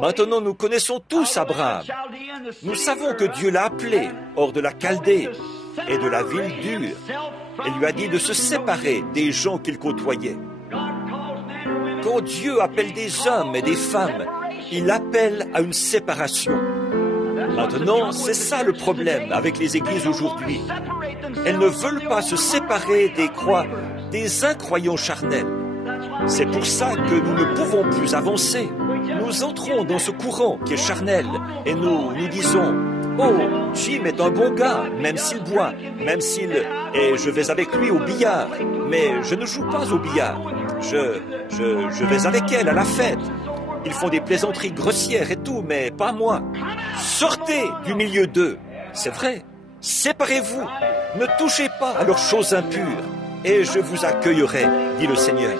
Maintenant, nous connaissons tous Abraham. Nous savons que Dieu l'a appelé hors de la Chaldée et de la ville dure et lui a dit de se séparer des gens qu'il côtoyait. Quand Dieu appelle des hommes et des femmes, il appelle à une séparation. Maintenant, c'est ça le problème avec les églises aujourd'hui. Elles ne veulent pas se séparer des incroyants charnels. C'est pour ça que nous ne pouvons plus avancer. Nous entrons dans ce courant qui est charnel et nous disons « Oh, Jim est un bon gars, même s'il boit, même s'il... Et je vais avec lui au billard, mais je ne joue pas au billard. Je vais avec elle à la fête. Ils font des plaisanteries grossières et tout, mais pas moi. Sortez du milieu d'eux. C'est vrai. Séparez-vous. Ne touchez pas à leurs choses impures. Et je vous accueillerai, dit le Seigneur.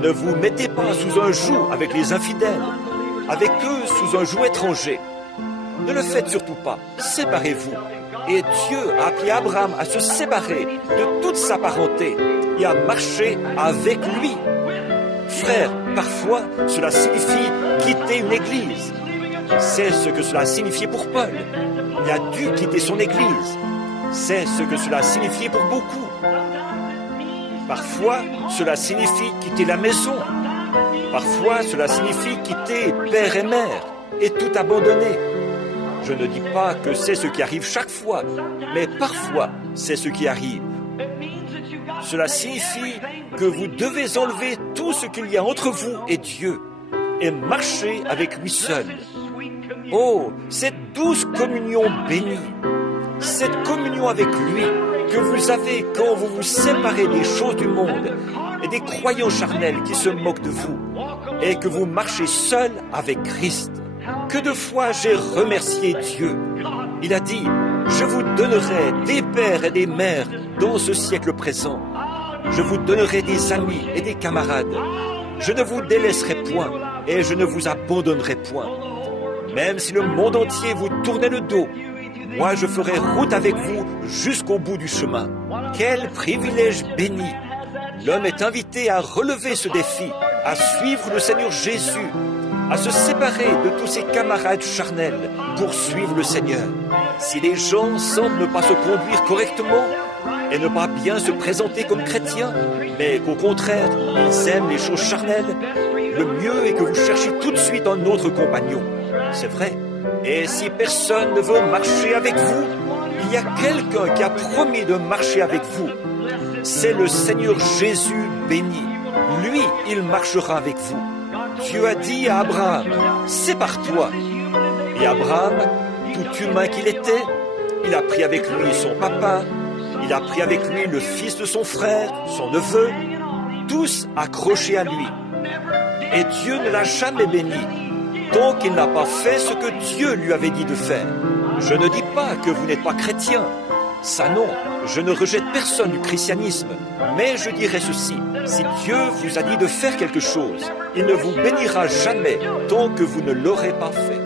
Ne vous mettez pas sous un joug avec les infidèles, avec eux sous un joug étranger. Ne le faites surtout pas. Séparez-vous. Et Dieu a appelé Abraham à se séparer de toute sa parenté et à marcher avec lui. Frère, parfois, cela signifie quitter une église. C'est ce que cela signifiait pour Paul. Il a dû quitter son église. C'est ce que cela signifiait pour beaucoup. Parfois, cela signifie quitter la maison. Parfois, cela signifie quitter père et mère et tout abandonner. Je ne dis pas que c'est ce qui arrive chaque fois, mais parfois, c'est ce qui arrive. Cela signifie que vous devez enlever tout ce qu'il y a entre vous et Dieu et marcher avec lui seul. Oh, cette douce communion bénie, cette communion avec lui que vous avez quand vous vous séparez des choses du monde et des croyants charnels qui se moquent de vous et que vous marchez seul avec Christ. Que de fois j'ai remercié Dieu. Il a dit, je vous donnerai des pères et des mères dans ce siècle présent. Je vous donnerai des amis et des camarades. Je ne vous délaisserai point et je ne vous abandonnerai point. Même si le monde entier vous tournait le dos, moi je ferai route avec vous jusqu'au bout du chemin. Quel privilège béni! L'homme est invité à relever ce défi, à suivre le Seigneur Jésus, à se séparer de tous ses camarades charnels pour suivre le Seigneur. Si les gens semblent ne pas se conduire correctement et ne pas bien se présenter comme chrétiens, mais qu'au contraire, ils aiment les choses charnelles, le mieux est que vous cherchiez tout de suite un autre compagnon. C'est vrai. Et si personne ne veut marcher avec vous, il y a quelqu'un qui a promis de marcher avec vous. C'est le Seigneur Jésus béni. Lui, il marchera avec vous. Dieu a dit à Abraham, sépare-toi. Et Abraham, tout humain qu'il était, il a pris avec lui son papa, il a pris avec lui le fils de son frère, son neveu, tous accrochés à lui. Et Dieu ne l'a jamais béni, tant qu'il n'a pas fait ce que Dieu lui avait dit de faire. Je ne dis pas que vous n'êtes pas chrétien. Ça non, je ne rejette personne du christianisme. Mais je dirais ceci, si Dieu vous a dit de faire quelque chose, il ne vous bénira jamais tant que vous ne l'aurez pas fait.